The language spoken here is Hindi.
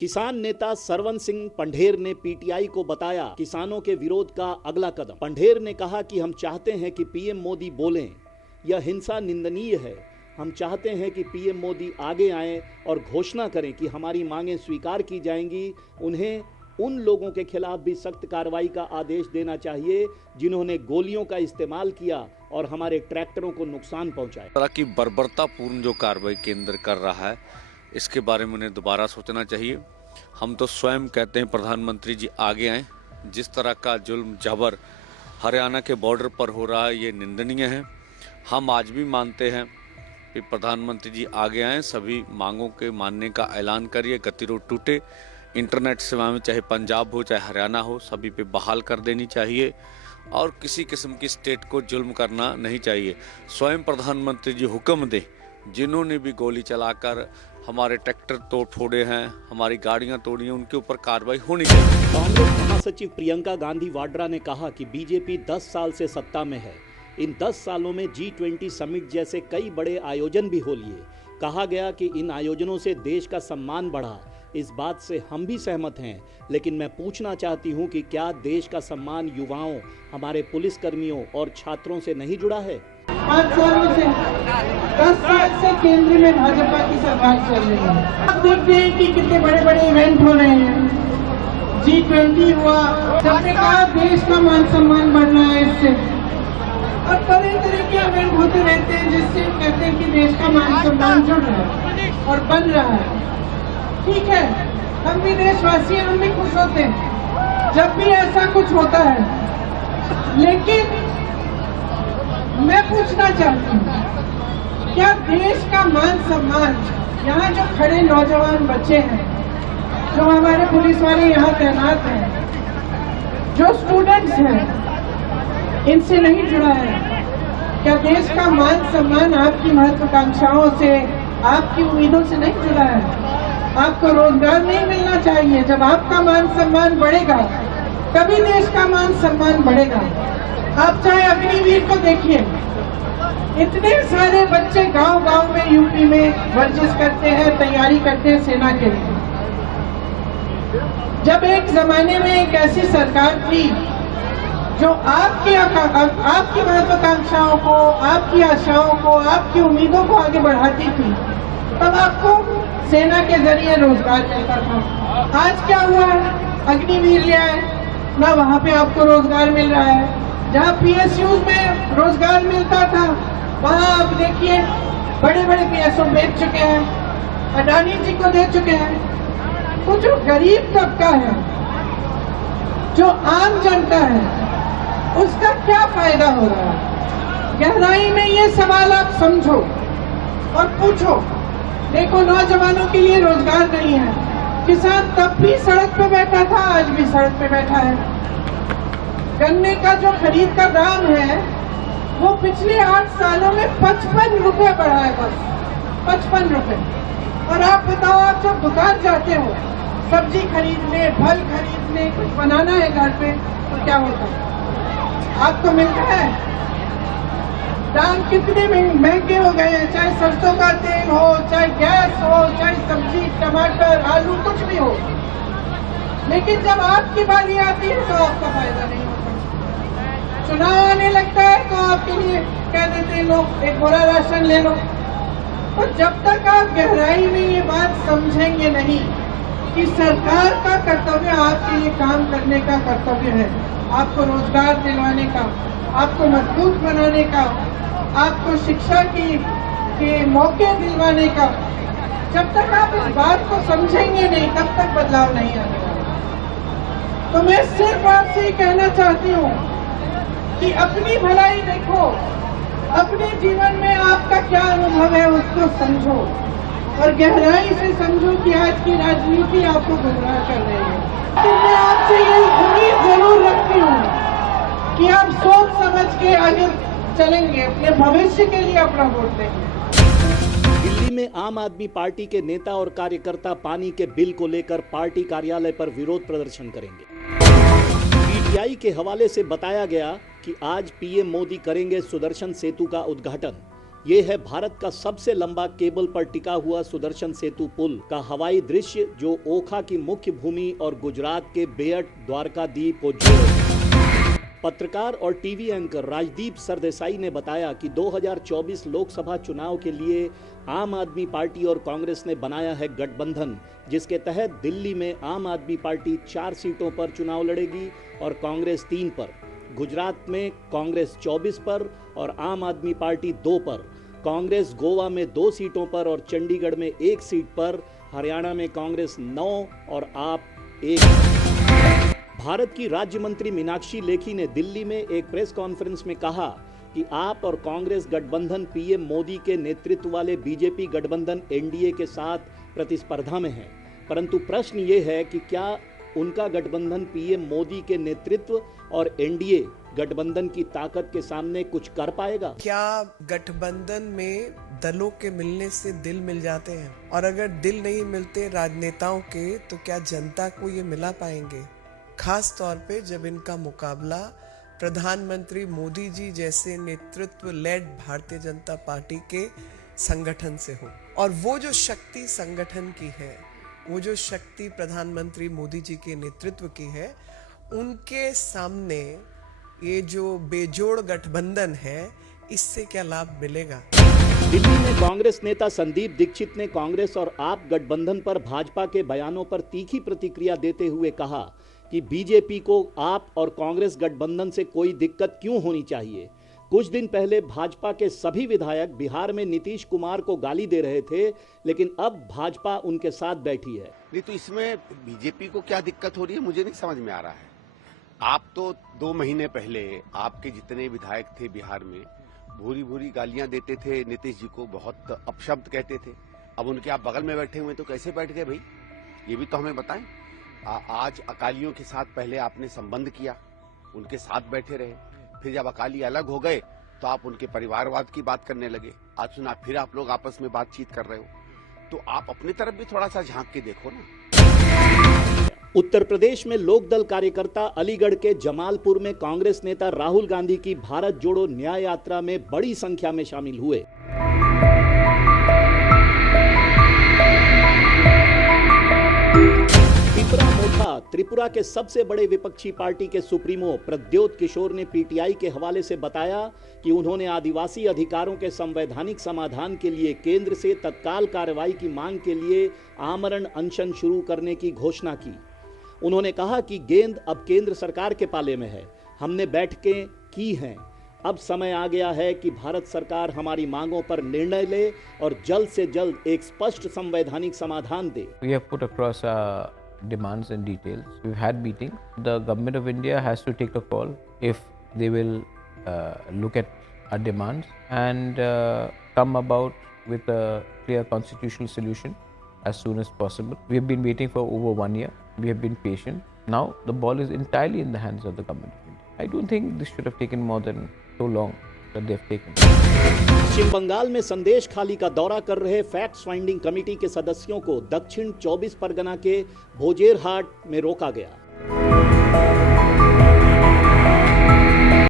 किसान नेता सरवन सिंह पंढेर ने पीटीआई को बताया किसानों के विरोध का अगला कदम। पंढेर ने कहा कि हम चाहते हैं कि पीएम मोदी बोलें, यह हिंसा निंदनीय है। हम चाहते हैं कि पीएम मोदी आगे आएं और घोषणा करें कि हमारी मांगें स्वीकार की जाएंगी। उन्हें उन लोगों के खिलाफ भी सख्त कार्रवाई का आदेश देना चाहिए जिन्होंने गोलियों का इस्तेमाल किया और हमारे ट्रैक्टरों को नुकसान पहुंचाया। तरह की बर्बरतापूर्ण जो कार्रवाई केंद्र कर रहा है, इसके बारे में उन्हें दोबारा सोचना चाहिए। हम तो स्वयं कहते हैं प्रधानमंत्री जी आगे आएं। जिस तरह का जुल्म जबर हरियाणा के बॉर्डर पर हो रहा है, ये निंदनीय है। हम आज भी मानते हैं कि प्रधानमंत्री जी आगे आएं, सभी मांगों के मानने का ऐलान करिए, गतिरोध टूटे। इंटरनेट सेवा में चाहे पंजाब हो चाहे हरियाणा हो, सभी पे बहाल कर देनी चाहिए और किसी किस्म की स्टेट को जुल्म करना नहीं चाहिए। स्वयं प्रधानमंत्री जी हुक्म दे, जिन्होंने भी गोली चलाकर हमारे ट्रैक्टर तोड़ फोड़े हैं, हमारी गाड़ियां तोड़ी हैं, उनके ऊपर कार्रवाई होनी चाहिए। कांग्रेस महासचिव प्रियंका गांधी वाड्रा ने कहा कि बीजेपी 10 साल से सत्ता में है। इन 10 सालों में G20 समिट जैसे कई बड़े आयोजन भी हो लिए। कहा गया कि इन आयोजनों से देश का सम्मान बढ़ा। इस बात से हम भी सहमत हैं, लेकिन मैं पूछना चाहती हूं कि क्या देश का सम्मान युवाओं, हमारे पुलिसकर्मियों और छात्रों से नहीं जुड़ा है? 5 साल से 10 साल से केंद्र में भाजपा की सरकार चल रही है। आप देखते हैं कि कितने बड़े बड़े इवेंट हो रहे हैं। G20 हुआ, सबने कहा देश का मान सम्मान बढ़ना है इससे, और तरह तरह के इवेंट होते रहते हैं जिससे कहते हैं कि देश का मान सम्मान जुड़ रहा है और बन रहा है। ठीक है, हम भी देशवासी हैं, हम भी खुश होते हैं जब भी ऐसा कुछ होता है, लेकिन मैं पूछना चाहती हूँ, क्या देश का मान सम्मान, यहाँ जो खड़े नौजवान बच्चे हैं, जो हमारे पुलिस वाले यहाँ तैनात हैं, जो स्टूडेंट्स हैं, इनसे नहीं जुड़ा है? क्या देश का मान सम्मान आपकी महत्वाकांक्षाओं से, आपकी उम्मीदों से नहीं जुड़ा है? आपको रोजगार नहीं मिलना चाहिए? जब आपका मान सम्मान बढ़ेगा तभी देश का मान सम्मान बढ़ेगा। आप चाहे अग्निवीर को देखिए, इतने सारे बच्चे गांव-गांव में यूपी में वर्जिश करते हैं, तैयारी करते हैं सेना के लिए। जब एक जमाने में एक ऐसी सरकार थी जो आपकी महत्वाकांक्षाओं को, आपकी आशाओं को, आपकी उम्मीदों को आगे बढ़ाती थी, तब आपको सेना के जरिए रोजगार मिलता था। आज क्या हुआ है? अग्निवीर ले आए ना, वहाँ पे आपको रोजगार मिल रहा है। जहाँ PSU में रोजगार मिलता था, वहाँ आप देखिए बड़े बड़े PSO बेच चुके हैं, अडानी जी को दे चुके हैं। तो जो गरीब तबका है, जो आम जनता है, उसका क्या फायदा हो रहा है? गहराई में ये सवाल आप समझो और पूछो। देखो, नौजवानों के लिए रोजगार नहीं है। किसान तब भी सड़क पे बैठा था, आज भी सड़क पे बैठा है। गन्ने का जो खरीद का दाम है, वो पिछले 8 सालों में 55 रुपए बढ़ा है, बस 55 रुपए। और आप बताओ, आप जब दुकान जाते हो सब्जी खरीदने, फल खरीदने, कुछ बनाना है घर पे, तो क्या होता है? आपको मिलता है? दाम कितने महंगे हो गए हैं, चाहे सरसों का तेल हो, चाहे गैस हो, चाहे सब्जी, टमाटर, आलू, कुछ भी हो। लेकिन जब आपकी बारी आती है तो आपका फायदा नहीं होता। चुनाव आने लगता है तो आपके लिए कह देते हैं लोग, एक बोरा राशन ले लो। तो जब तक आप गहराई में ये बात समझेंगे नहीं कि सरकार का कर्तव्य आपके लिए काम करने का कर्तव्य है, आपको रोजगार दिलवाने का, आपको मजबूत बनाने का, आपको शिक्षा के मौके दिलवाने का, जब तक आप इस बात को समझेंगे नहीं, तब तक बदलाव नहीं आने वाला। तो मैं सिर्फ आपसे ही कहना चाहती हूँ कि अपनी भलाई देखो, अपने जीवन में आपका क्या अनुभव है उसको समझो, और गहराई से समझो कि आज की राजनीति आपको गुमराह कर रही है। तो मैं आपसे ये उम्मीद जरूर रखती हूँ कि आप सोच समझ के आगे चलेंगे, अपने भविष्य के लिए अपना वोट देंगे। दिल्ली में आम आदमी पार्टी के नेता और कार्यकर्ता पानी के बिल को लेकर पार्टी कार्यालय पर विरोध प्रदर्शन करेंगे। पीटीआई के हवाले से बताया गया कि आज पीएम मोदी करेंगे सुदर्शन सेतु का उद्घाटन। ये है भारत का सबसे लंबा केबल पर टिका हुआ सुदर्शन सेतु पुल का हवाई दृश्य, जो ओखा की मुख्य भूमि और गुजरात के बेअट द्वारकादीप को जोड़े। पत्रकार और टीवी एंकर राजदीप सरदेसाई ने बताया कि 2024 लोकसभा चुनाव के लिए आम आदमी पार्टी और कांग्रेस ने बनाया है गठबंधन, जिसके तहत दिल्ली में आम आदमी पार्टी 4 सीटों पर चुनाव लड़ेगी और कांग्रेस 3 पर, गुजरात में कांग्रेस 24 पर और आम आदमी पार्टी 2 पर, कांग्रेस गोवा में 2 सीटों पर और चंडीगढ़ में 1 सीट पर, हरियाणा में कांग्रेस 9 और आप 1 पर। भारत की राज्य मंत्री मीनाक्षी लेखी ने दिल्ली में एक प्रेस कॉन्फ्रेंस में कहा कि आप और कांग्रेस गठबंधन पीएम मोदी के नेतृत्व वाले बीजेपी गठबंधन एनडीए के साथ प्रतिस्पर्धा में है, परंतु प्रश्न ये है कि क्या उनका गठबंधन पीएम मोदी के नेतृत्व और एनडीए गठबंधन की ताकत के सामने कुछ कर पाएगा? क्या गठबंधन में दलों के मिलने से दिल मिल जाते हैं? और अगर दिल नहीं मिलते राजनेताओं के, तो क्या जनता को ये मिला पाएंगे? खास तौर पे जब इनका मुकाबला प्रधानमंत्री मोदी जी जैसे नेतृत्व लेड भारतीय जनता पार्टी के संगठन से हो। और वो जो शक्ति संगठन की है, वो जो शक्ति प्रधानमंत्री मोदी जी के नेतृत्व की है, उनके सामने ये जो बेजोड़ गठबंधन है, इससे क्या लाभ मिलेगा? दिल्ली में कांग्रेस नेता संदीप दीक्षित ने कांग्रेस और आप गठबंधन पर भाजपा के बयानों पर तीखी प्रतिक्रिया देते हुए कहा कि बीजेपी को आप और कांग्रेस गठबंधन से कोई दिक्कत क्यों होनी चाहिए। कुछ दिन पहले भाजपा के सभी विधायक बिहार में नीतीश कुमार को गाली दे रहे थे, लेकिन अब भाजपा उनके साथ बैठी है। नहीं तो इसमें बीजेपी को क्या दिक्कत हो रही है, मुझे नहीं समझ में आ रहा है। आप तो 2 महीने पहले आपके जितने विधायक थे बिहार में, भूरी भूरी गालियां देते थे नीतीश जी को, बहुत अपशब्द कहते थे। अब उनके आप बगल में बैठे हुए तो कैसे बैठ गए भाई, ये भी तो हमें बताएं। आज अकालियों के साथ पहले आपने संबंध किया, उनके साथ बैठे रहे, फिर जब अकाली अलग हो गए तो आप उनके परिवारवाद की बात करने लगे। आज सुना फिर आप लोग आपस में बातचीत कर रहे हो, तो आप अपनी तरफ भी थोड़ा सा झांक के देखो ना। उत्तर प्रदेश में लोकदल कार्यकर्ता अलीगढ़ के जमालपुर में कांग्रेस नेता राहुल गांधी की भारत जोड़ो न्याय यात्रा में बड़ी संख्या में शामिल हुए। त्रिपुरा के सबसे बड़े विपक्षी पार्टी के सुप्रीमो प्रद्योत किशोर ने पीटीआई के हवाले से बताया कि उन्होंने आदिवासी अधिकारों के संवैधानिक समाधान के लिए केंद्र से तत्काल कार्रवाई की मांग के लिए आमरण अनशन शुरू करने की घोषणा की। उन्होंने कहा कि गेंद अब केंद्र सरकार के पाले में है, हमने बैठकें की हैं, अब समय आ गया है कि भारत सरकार हमारी मांगों पर निर्णय ले और जल्द से जल्द एक स्पष्ट संवैधानिक समाधान दे। We have put across demands and details. We've had meetings. The government of India has to take a call if they will look at our demands and come about with a clear constitutional solution as soon as possible. We have been waiting for over 1 year. We have been patient. Now the ball is entirely in the hands of the government of India. I don't think this should have taken more than so long that they have taken. पश्चिम बंगाल में संदेश खाली का दौरा कर रहे फैक्ट फाइंडिंग कमेटी के सदस्यों को दक्षिण 24 परगना के भोजेरहाट में रोका गया।